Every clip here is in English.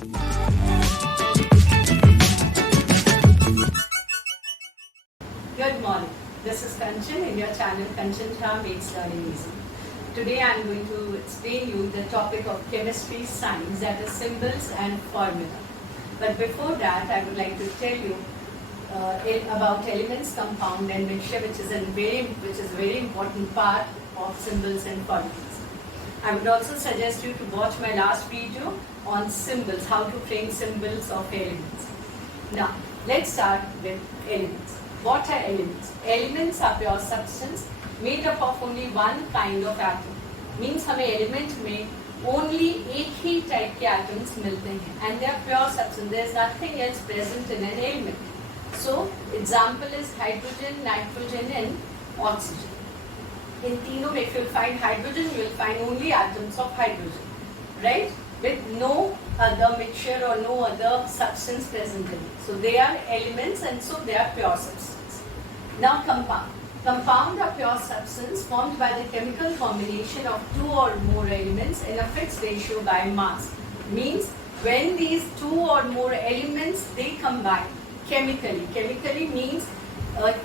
Good morning. This is Kanchan in your channel Kanchan Jha Makes Learning Easy. Today I am going to explain you the topic of chemistry science, that is symbols and formula. But before that, I would like to tell you about elements, compound and mixture, which is a very important part of symbols and formulas. I would also suggest you to watch my last video on symbols, how to frame symbols of elements. Now, let's start with elements. What are elements? Elements are pure substance made up of only one kind of atom. Means हमें element में only एक ही type के atoms मिलते हैं, and they are pure substance. There is nothing else present in an element. So, example is hydrogen, nitrogen, and oxygen. In तीनों में, if you find hydrogen, you will find only atoms of hydrogen, right? With no other mixture or no other substance present in it. So they are elements, and so they are pure substance. Now compound. Compound are pure substance formed by the chemical combination of two or more elements in a fixed ratio by mass. Means when these two or more elements they combine chemically. Chemically means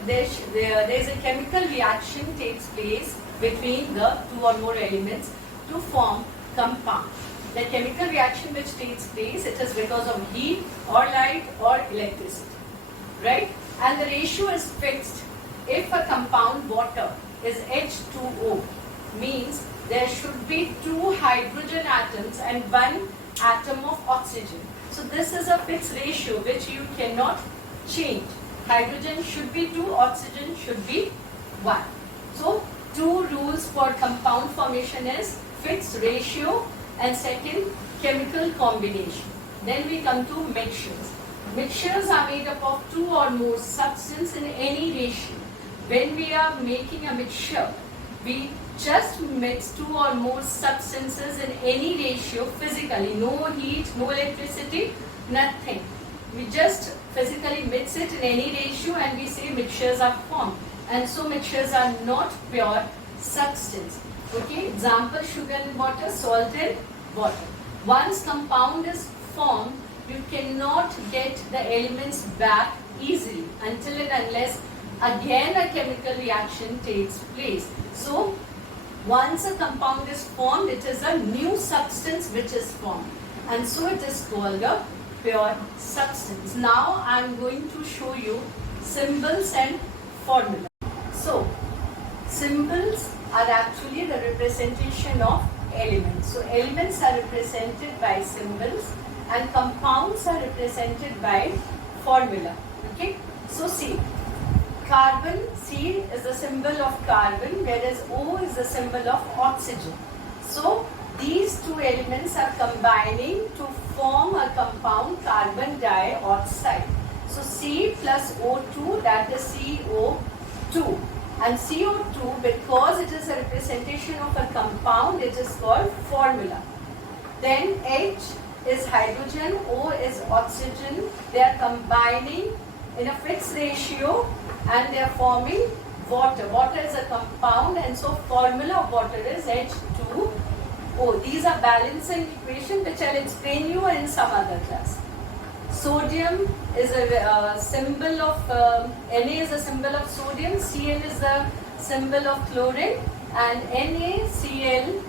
there is a chemical reaction takes place between the two or more elements to form compound. The chemical reaction which takes place, it is because of heat or light or electricity, right? And the ratio is fixed. If a compound water is H2O, means there should be two hydrogen atoms and one atom of oxygen. So this is a fixed ratio which you cannot change. Hydrogen should be 2, oxygen should be 1. So two rules for compound formation is fixed ratio and second, chemical combination. Then we come to mixtures. Mixtures are made up of two or more substances in any ratio. When we are making a mixture, we just mix two or more substances in any ratio physically. No heat, no electricity, nothing. We just physically mix it in any ratio and we say mixtures are formed. And so mixtures are not pure substance. Okay, example, sugar and water, salt and water. Once compound is formed, you cannot get the elements back easily until and unless again a chemical reaction takes place. So, once a compound is formed, it is a new substance which is formed. And so it is called a pure substance. Now, I am going to show you symbols and formula. So, symbols are actually the representation of elements. So elements are represented by symbols and compounds are represented by formula. Okay. So see, carbon, C is the symbol of carbon, whereas O is the symbol of oxygen. So these two elements are combining to form a compound, carbon dioxide. So C plus O2, that is CO2. And CO2, because it is a representation of a compound, it is called formula. Then H is hydrogen, O is oxygen. They are combining in a fixed ratio and they are forming water. Water is a compound, and so formula of water is H2O. These are balancing equations which I will explain you in some other class. Sodium is a symbol of, Na is a symbol of sodium, Cl is the symbol of chlorine, and NaCl2,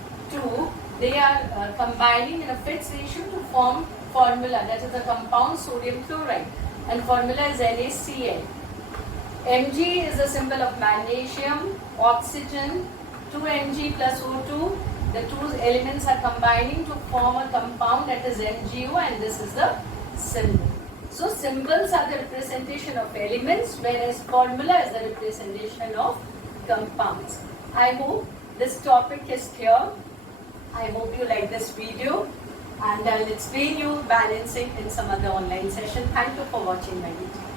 they are combining in a fixed ratio to form formula, that is the compound sodium chloride, and formula is NaCl. Mg is the symbol of magnesium, oxygen, 2Mg plus O2, the two elements are combining to form a compound, that is MgO, and this is the symbol. So symbols are the representation of elements, whereas formula is the representation of compounds. I hope this topic is clear. I hope you like this video, and I will explain you balancing in some other online session. Thank you for watching my video.